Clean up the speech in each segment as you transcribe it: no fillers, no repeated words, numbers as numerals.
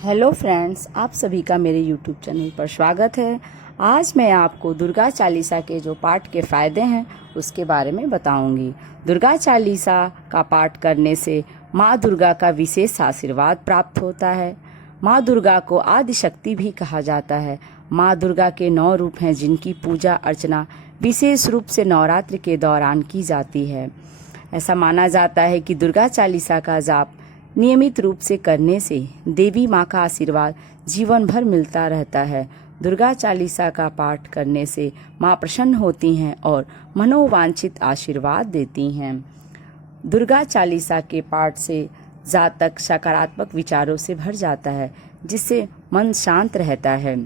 Hello friends, आप सभी का मेरे यूट्यूब चैनल पर स्वागत है। आज मैं आपको दुर्गा चालीसा के जो पाठ के फ़ायदे हैं उसके बारे में बताऊंगी। दुर्गा चालीसा का पाठ करने से माँ दुर्गा का विशेष आशीर्वाद प्राप्त होता है। माँ दुर्गा को आदि शक्ति भी कहा जाता है। माँ दुर्गा के 9 रूप हैं जिनकी पूजा अर्चना विशेष रूप से नवरात्र के दौरान की जाती है। ऐसा माना जाता है कि दुर्गा चालीसा का जाप नियमित रूप से करने से देवी माँ का आशीर्वाद जीवन भर मिलता रहता है। दुर्गा चालीसा का पाठ करने से माँ प्रसन्न होती हैं और मनोवांछित आशीर्वाद देती हैं। दुर्गा चालीसा के पाठ से जातक सकारात्मक विचारों से भर जाता है, जिससे मन शांत रहता है।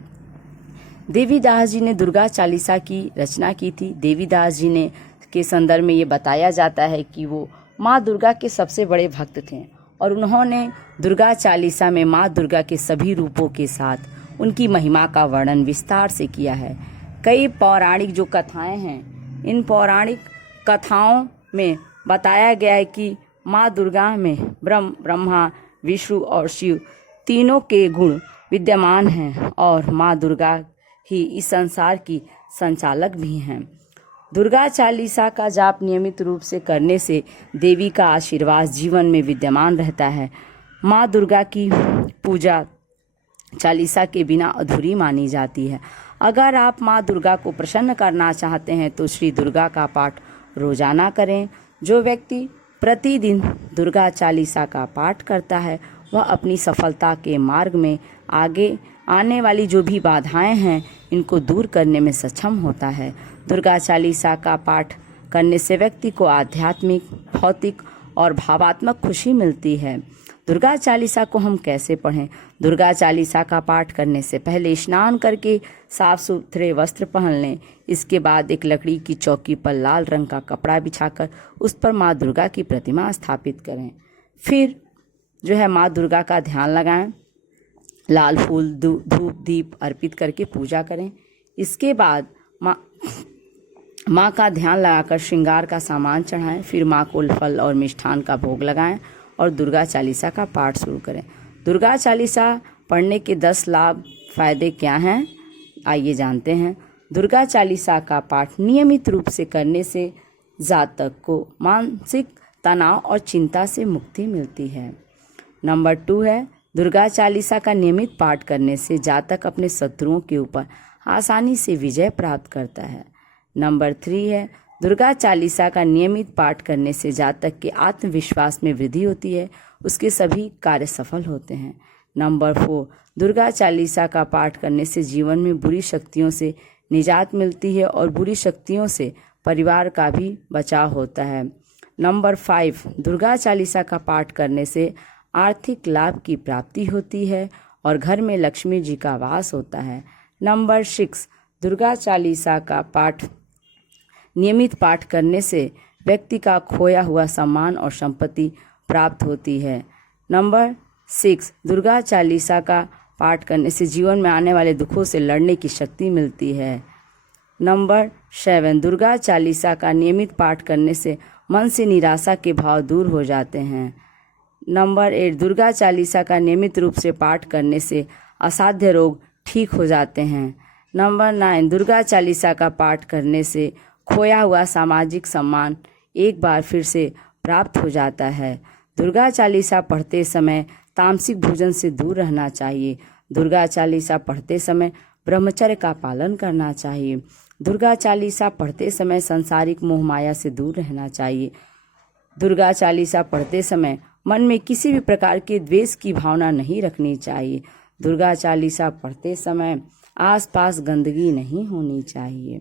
देवीदास जी ने दुर्गा चालीसा की रचना की थी। देवीदास जी ने के संदर्भ में ये बताया जाता है कि वो माँ दुर्गा के सबसे बड़े भक्त थे और उन्होंने दुर्गा चालीसा में माँ दुर्गा के सभी रूपों के साथ उनकी महिमा का वर्णन विस्तार से किया है। कई पौराणिक जो कथाएं हैं, इन पौराणिक कथाओं में बताया गया है कि माँ दुर्गा में ब्रह्मा, विष्णु और शिव तीनों के गुण विद्यमान हैं और माँ दुर्गा ही इस संसार की संचालक भी हैं। दुर्गा चालीसा का जाप नियमित रूप से करने से देवी का आशीर्वाद जीवन में विद्यमान रहता है। माँ दुर्गा की पूजा चालीसा के बिना अधूरी मानी जाती है। अगर आप माँ दुर्गा को प्रसन्न करना चाहते हैं तो श्री दुर्गा का पाठ रोजाना करें। जो व्यक्ति प्रतिदिन दुर्गा चालीसा का पाठ करता है वह अपनी सफलता के मार्ग में आगे आने वाली जो भी बाधाएं हैं इनको दूर करने में सक्षम होता है। दुर्गा चालीसा का पाठ करने से व्यक्ति को आध्यात्मिक, भौतिक और भावात्मक खुशी मिलती है। दुर्गा चालीसा को हम कैसे पढ़ें? दुर्गा चालीसा का पाठ करने से पहले स्नान करके साफ सुथरे वस्त्र पहन लें। इसके बाद एक लकड़ी की चौकी पर लाल रंग का कपड़ा बिछाकर उस पर माँ दुर्गा की प्रतिमा स्थापित करें। फिर जो है माँ दुर्गा का ध्यान लगाएं, लाल फूल, धूप, दीप अर्पित करके पूजा करें। इसके बाद माँ का ध्यान लगाकर श्रृंगार का सामान चढ़ाएं। फिर माँ को फल और मिष्ठान का भोग लगाएं और दुर्गा चालीसा का पाठ शुरू करें। दुर्गा चालीसा पढ़ने के 10 लाभ फायदे क्या हैं, आइए जानते हैं। दुर्गा चालीसा का पाठ नियमित रूप से करने से जातक को मानसिक तनाव और चिंता से मुक्ति मिलती है। नंबर 2 है, दुर्गा चालीसा का नियमित पाठ करने से जातक अपने शत्रुओं के ऊपर आसानी से विजय प्राप्त करता है। नंबर 3 है, दुर्गा चालीसा का नियमित पाठ करने से जातक के आत्मविश्वास में वृद्धि होती है, उसके सभी कार्य सफल होते हैं। नंबर 4, दुर्गा चालीसा का पाठ करने से जीवन में बुरी शक्तियों से निजात मिलती है और बुरी शक्तियों से परिवार का भी बचाव होता है। नंबर 5, दुर्गा चालीसा का पाठ करने से आर्थिक लाभ की प्राप्ति होती है और घर में लक्ष्मी जी का वास होता है। नंबर 6, दुर्गा चालीसा का पाठ नियमित पाठ करने से व्यक्ति का खोया हुआ सम्मान और संपत्ति प्राप्त होती है। नंबर 6, दुर्गा चालीसा का पाठ करने से जीवन में आने वाले दुखों से लड़ने की शक्ति मिलती है। नंबर 7, दुर्गा चालीसा का नियमित पाठ करने से मन से निराशा के भाव दूर हो जाते हैं। नंबर 8, दुर्गा चालीसा का नियमित रूप से पाठ करने से असाध्य रोग ठीक हो जाते हैं। नंबर 9, दुर्गा चालीसा का पाठ करने से खोया हुआ सामाजिक सम्मान एक बार फिर से प्राप्त हो जाता है। दुर्गा चालीसा पढ़ते समय तामसिक भोजन से दूर रहना चाहिए। दुर्गा चालीसा पढ़ते समय ब्रह्मचर्य का पालन करना चाहिए। दुर्गा चालीसा पढ़ते समय सांसारिक मोह माया से दूर रहना चाहिए। दुर्गा चालीसा पढ़ते समय मन में किसी भी प्रकार के द्वेष की भावना नहीं रखनी चाहिए। दुर्गा चालीसा पढ़ते समय आसपास गंदगी नहीं होनी चाहिए।